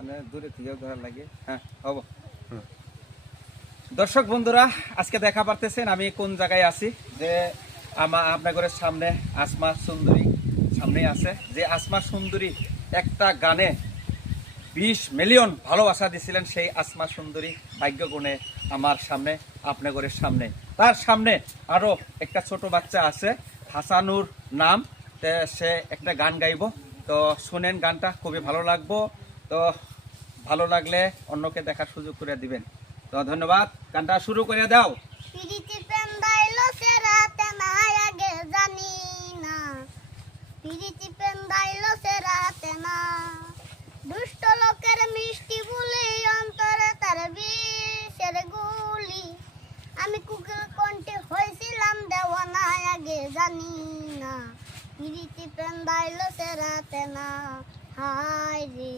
মানে দূরে থেকেও ধরা লাগে। হ্যাঁ হব। দর্শক বন্ধুরা, আজকে দেখা পারতেছেন আমি কোন জায়গায় আছি। যে আপনাদের সামনে আসমা সুন্দরী সামনে আছে। যে আসমা সুন্দরী একটা গানে 20 মিলিয়ন ভালোবাসা দিছিলেন, সেই আসমা সুন্দরী ভাগ্যগুণে আমার সামনে, আপনাদের সামনে। তার সামনে আরো একটা ছোট বাচ্চা আছে, হাসানুর নাম। সে একটা গান গাইব, তো শুনেন গানটা, খুবই ভালো লাগবো। তো ভালো লাগলে অন্যকে দেখার সুযোগ করে দিবেন। তো ধন্যবাদ, গানটা শুরু করে দাও। পিরিতি পেন্দাইলো সেরাতে না আগে জানি না, পিরিতি পেন্দাইলো সেরাতে না, দুষ্ট লোকের মিষ্টি বুলি অন্তরে তার বিষের গুলি, আমি কুকুর কণ্ঠে হয়েছিলাম দেওয়ানা আগে জানি না, পিরিতি পেন্দাইলো সেরাতে না, হায় রে।